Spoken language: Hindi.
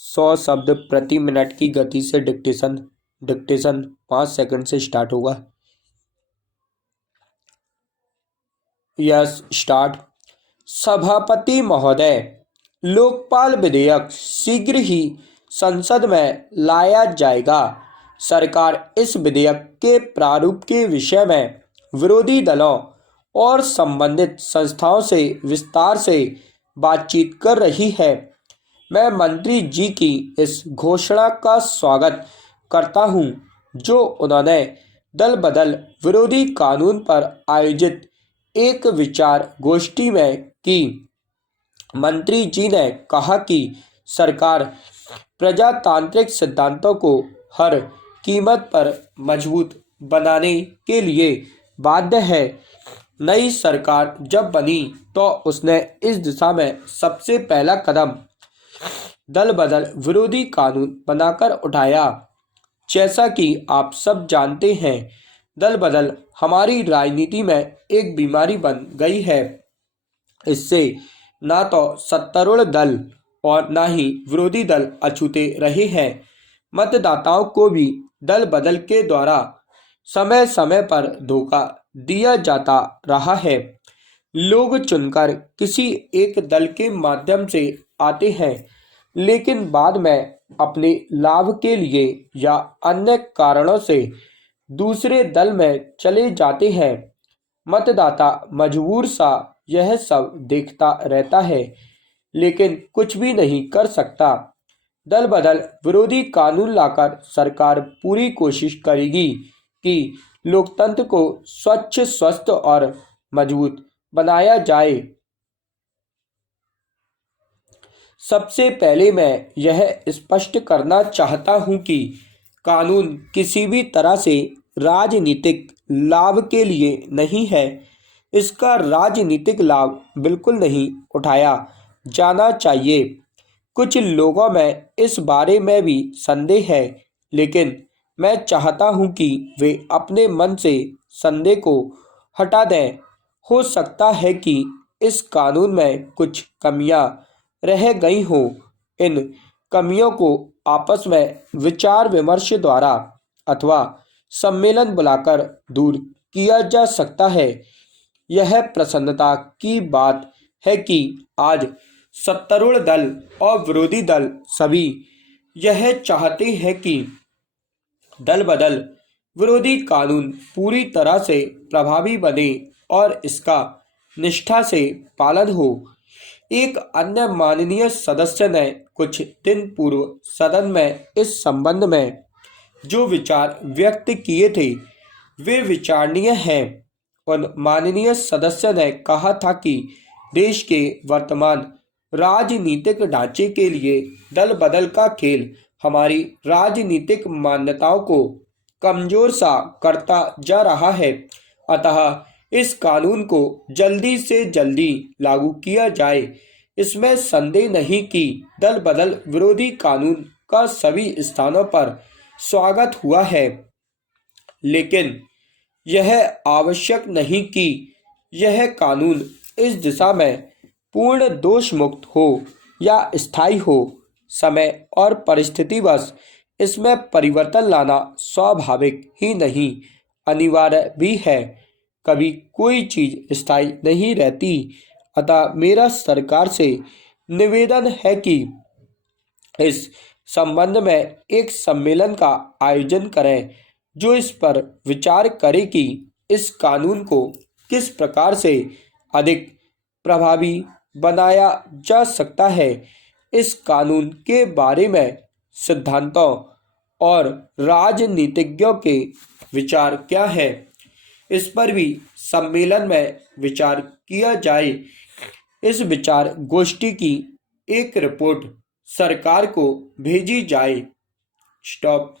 100 शब्द प्रति मिनट की गति से डिक्टेशन डिक्टेशन 5 सेकंड से स्टार्ट होगा। Yes, start. सभापति महोदय, लोकपाल विधेयक शीघ्र ही संसद में लाया जाएगा। सरकार इस विधेयक के प्रारूप के विषय में विरोधी दलों और संबंधित संस्थाओं से विस्तार से बातचीत कर रही है। मैं मंत्री जी की इस घोषणा का स्वागत करता हूं, जो उन्होंने दल बदल विरोधी कानून पर आयोजित एक विचार गोष्ठी में की। मंत्री जी ने कहा कि सरकार प्रजातांत्रिक सिद्धांतों को हर कीमत पर मजबूत बनाने के लिए बाध्य है। नई सरकार जब बनी तो उसने इस दिशा में सबसे पहला कदम दल बदल विरोधी कानून बनाकर उठाया। जैसा कि आप सब जानते हैं, दल बदल हमारी राजनीति में एक बीमारी बन गई है। इससे ना तो सत्तारूढ़ दल और ना ही विरोधी दल अछूते रहे हैं। मतदाताओं को भी दल बदल के द्वारा समय समय पर धोखा दिया जाता रहा है। लोग चुनकर किसी एक दल के माध्यम से आते हैं, लेकिन बाद में अपने लाभ के लिए या अन्य कारणों से दूसरे दल में चले जाते हैं। मतदाता मजबूर सा यह सब देखता रहता है, लेकिन कुछ भी नहीं कर सकता। दल बदल विरोधी कानून लाकर सरकार पूरी कोशिश करेगी कि लोकतंत्र को स्वच्छ, स्वस्थ और मजबूत बनाया जाए। सबसे पहले मैं यह स्पष्ट करना चाहता हूं कि कानून किसी भी तरह से राजनीतिक लाभ के लिए नहीं है। इसका राजनीतिक लाभ बिल्कुल नहीं उठाया जाना चाहिए। कुछ लोगों में इस बारे में भी संदेह है, लेकिन मैं चाहता हूं कि वे अपने मन से संदेह को हटा दें। हो सकता है कि इस कानून में कुछ कमियां रह गई हों। इन कमियों को आपस में विचार विमर्श द्वारा अथवा सम्मेलन बुलाकर दूर किया जा सकता है। यह प्रसन्नता की बात है कि आज सत्तारूढ़ दल और विरोधी दल सभी यह चाहते हैं कि दल बदल विरोधी कानून पूरी तरह से प्रभावी बने और इसका निष्ठा से पालन हो। एक अन्य माननीय सदस्य ने कुछ दिन पूर्व सदन में इस संबंध में जो विचार व्यक्त किए थे, वे विचारणीय हैं। उन माननीय सदस्य ने कहा था कि देश के वर्तमान राजनीतिक ढांचे के लिए दल बदल का खेल हमारी राजनीतिक मान्यताओं को कमजोर सा करता जा रहा है। अतः इस कानून को जल्दी से जल्दी लागू किया जाए। इसमें संदेह नहीं कि दल बदल विरोधी कानून का सभी स्थानों पर स्वागत हुआ है, लेकिन यह आवश्यक नहीं कि यह कानून इस दिशा में पूर्ण दोष मुक्त हो या स्थायी हो। समय और परिस्थितिवश इसमें परिवर्तन लाना स्वाभाविक ही नहीं, अनिवार्य भी है। कभी कोई चीज स्थायी नहीं रहती। अतः मेरा सरकार से निवेदन है कि इस संबंध में एक सम्मेलन का आयोजन करें, जो इस पर विचार करे कि इस कानून को किस प्रकार से अधिक प्रभावी बनाया जा सकता है। इस कानून के बारे में सिद्धांतों और राजनीतिज्ञों के विचार क्या है, इस पर भी सम्मेलन में विचार किया जाए। इस विचार गोष्ठी की एक रिपोर्ट सरकार को भेजी जाए। स्टॉप।